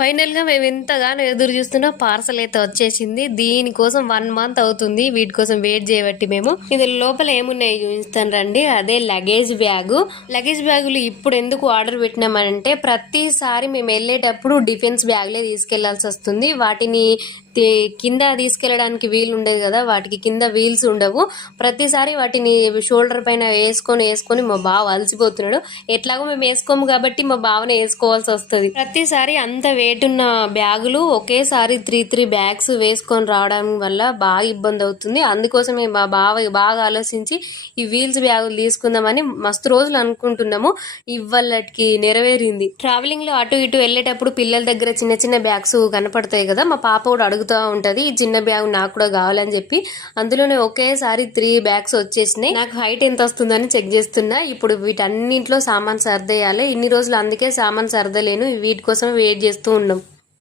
Final గా మేము ఎంతగానో ఎదురు చూస్తున్నా పార్సల్ అయితే వచ్చేసింది. దీనికోసం 1 మంత్ అవుతుంది వీటి కోసం వెయిట్ చేయబట్టి మేము. ఇందులో లోపల ఏమున్నాయి చూపిస్తాను రండి. అదే లగేజ్ బ్యాగులు ఇప్పుడు ఎందుకు ఆర్డర్ పెట్టినామంటే ప్రతిసారి మేము వెళ్ళేటప్పుడు డిఫెన్స్ బ్యాగ్లే తీసుకెళ్లాల్సి వస్తుంది. వాటిని కింద తీసుకెళ్లడానికి వీలు ఉండేది కదా, వాటికి కింద వీల్స్ ఉండవు. ప్రతిసారి వాటిని షోల్డర్ పైన వేసుకొని మా బావ అలసిపోతున్నాడు. ఎట్లాగో మేము వేసుకోము కాబట్టి మా బావనే వేసుకోవాల్సి వస్తుంది. ప్రతిసారి అంత వెయిట్ ఉన్న బ్యాగులు ఒకేసారి 3 బ్యాగ్స్ వేసుకొని రావడం వల్ల బాగా ఇబ్బంది అవుతుంది. అందుకోసమే మా బావ బాగా ఆలోచించి ఈ వీల్స్ బ్యాగులు తీసుకుందామని మస్తు రోజులు అనుకుంటున్నాము. ఇవాళకి నెరవేరింది. ట్రావెలింగ్ లో అటు ఇటు వెళ్ళేటప్పుడు పిల్లల దగ్గర చిన్న చిన్న బ్యాగ్స్ కనపడతాయి కదా, మా పాప కూడా అడుగుతా ఉంటది ఈ చిన్న బ్యాగ్ నాకు కూడా కావాలని చెప్పి. అందులోనే ఒకేసారి 3 బ్యాగ్స్ వచ్చేసినాయి. నాకు హైట్ ఎంత వస్తుందని చెక్ చేస్తున్నా. ఇప్పుడు వీటన్నింటిలో సామాన్ సర్దేయాలి. ఇన్ని రోజులు అందుకే సామాన్ సర్దలేను, వీటి కోసం వెయిట్ చేస్తూ ఉన్నాం.